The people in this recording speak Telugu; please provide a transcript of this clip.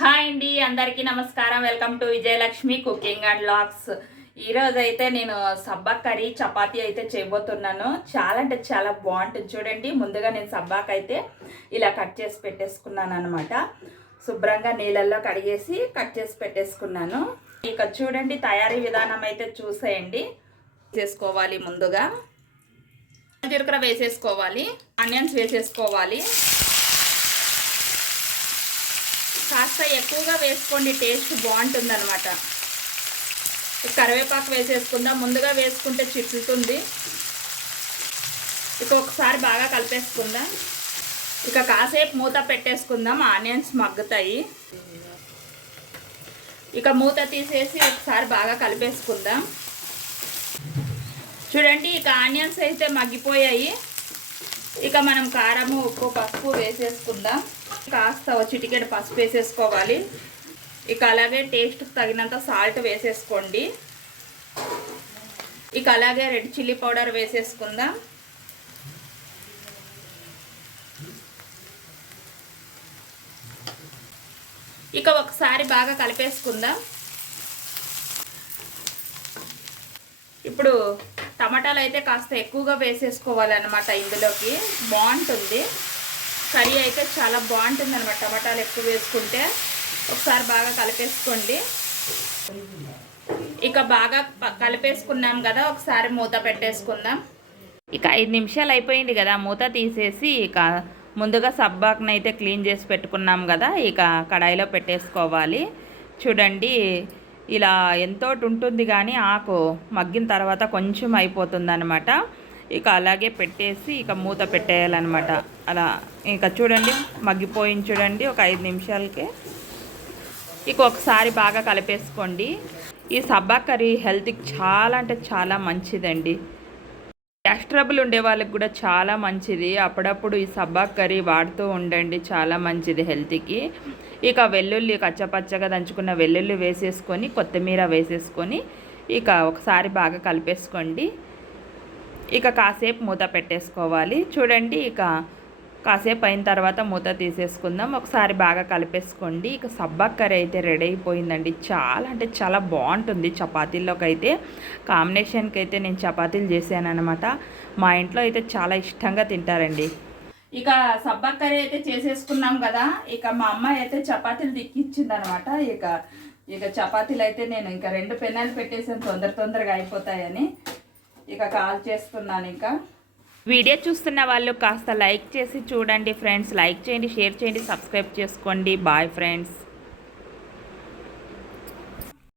హాయ్ అండి అందరికీ నమస్కారం. Welcome to Vijayalakshmi cooking and logs ఈరోజు అయితే నేను సబ్బా కర్రీ చపాతీ అయితే చేయబోతున్నాను. చాలా అంటే చాలా బాగుంటుంది చూడండి. ముందుగా నేను సబ్బాక్ అయితే ఇలా కట్ చేసి పెట్టేసుకున్నాను అనమాట శుభ్రంగా నీళ్ళల్లో కడిగేసి కట్ చేసి పెట్టేసుకున్నాను. ఇక చూడండి తయారీ విధానం అయితే చూసేయండి. చేసుకోవాలి ముందుగా. జీలకర్ర వేసేసుకోవాలి ఆనియన్స్ వేసేసుకోవాలి. కాస్త ఎక్కువగా వేసుకోండి టేస్ట్ బాగుంటుంది అనమాట కరివేపాకు వేసేసుకుందాం. ముందుగా వేసుకుంటే చిట్లుతుంది ఇక ఒకసారి బాగా కలిపేసుకుందాం. ఇక కాసేపు మూత పెట్టేసుకుందాం. ఆనియన్స్ మగ్గుతాయి. ఇక మూత తీసేసి ఒకసారి బాగా కలిపేసుకుందాం. చూడండి ఇక ఆనియన్స్ అయితే మగ్గిపోయాయి. ఇక మనం కారము ఉప్పు పసుపు వేసేసుకుందాం. కాస్త చిటికెడు పసుపు వేసేసుకోవాలి. ఇక అలాగే టేస్ట్ తగినంత సాల్ట్ వేసేసుకోండి. ఇక అలాగే రెడ్ చిల్లీ పౌడర్ వేసేసుకుందాం. ఇక ఒకసారి బాగా కలిపేసుకుందాం. ఇప్పుడు టమాటాలు అయితే కాస్త ఎక్కువగా వేసేసుకోవాలన్నమాట ఇందులోకి. బాగుంటుంది. కర్రీ అయితే చాలా బాగుంటుంది అనమాట టమాటాలు ఎక్కువ వేసుకుంటే. ఒకసారి బాగా కలిపేసుకోండి. ఇక బాగా కలిపేసుకున్నాం కదా ఒకసారి మూత పెట్టేసుకుందాం. ఇక ఐదు నిమిషాలు అయిపోయింది కదా మూత తీసేసి ఇక ముందుగా సబ్బాక్ని అయితే క్లీన్ చేసి పెట్టుకున్నాం కదా ఇక కడాయిలో పెట్టేసుకోవాలి. చూడండి ఇలా ఎంతో ఉంటుంది కానీ ఆకు మగ్గిన తర్వాత కొంచెం అయిపోతుందన్నమాట. ఇక అలాగే పెట్టేసి ఇక మూత పెట్టేయాలన్నమాట. అలా ఇక చూడండి మగ్గిపోయింది చూడండి ఒక ఐదు నిమిషాలకే. ఇక ఒకసారి బాగా కలిపేసుకోండి. ఈ సబ్బా కర్రీ హెల్త్కి చాలా అంటే చాలా మంచిదండి. గ్యాస్ ట్రబుల్ ఉండే వాళ్ళకి కూడా చాలా మంచిది. అప్పుడప్పుడు ఈ సబ్బా కర్రీ వాడుతూ ఉండండి చాలా మంచిది హెల్త్కి. ఇక వెల్లుల్లి కచ్చపచ్చగా దంచుకున్న వెల్లుల్లి వేసేసుకొని కొత్తిమీర వేసేసుకొని ఇక ఒకసారి బాగా కలిపేసుకోండి. ఇక కాసేపు మూత పెట్టేసుకోవాలి. చూడండి ఇక కాసేపు అయిన తర్వాత మూత తీసేసుకుందాం. ఒకసారి బాగా కలిపేసుకోండి. ఇక సబ్బా కర్రీ అయితే రెడీ అయిపోయిందండి. చాలా అంటే చాలా బాగుంటుంది చపాతీల్లోకి అయితే కాంబినేషన్కి అయితే నేను చపాతీలు చేశానమాట అనమాట మా ఇంట్లో అయితే చాలా ఇష్టంగా తింటారండి. ఇక సబ్బా కర్రీ అయితే చేసేసుకున్నాం కదా. ఇక మా అమ్మాయి అయితే చపాతీలు దిక్కిచ్చింది అనమాట ఇక ఇక చపాతీలు అయితే నేను ఇంకా రెండు పెన్నాలు పెట్టేసాను తొందర తొందరగా అయిపోతాయని. ఇక కాల్ చేస్తున్నాను ఇంకా. వీడియో చూస్తున్న వాళ్ళు కాస్త లైక్ చేసి చూడండి ఫ్రెండ్స్. లైక్ చేయండి షేర్ చేయండి సబ్స్క్రైబ్ చేసుకోండి. Bye friends.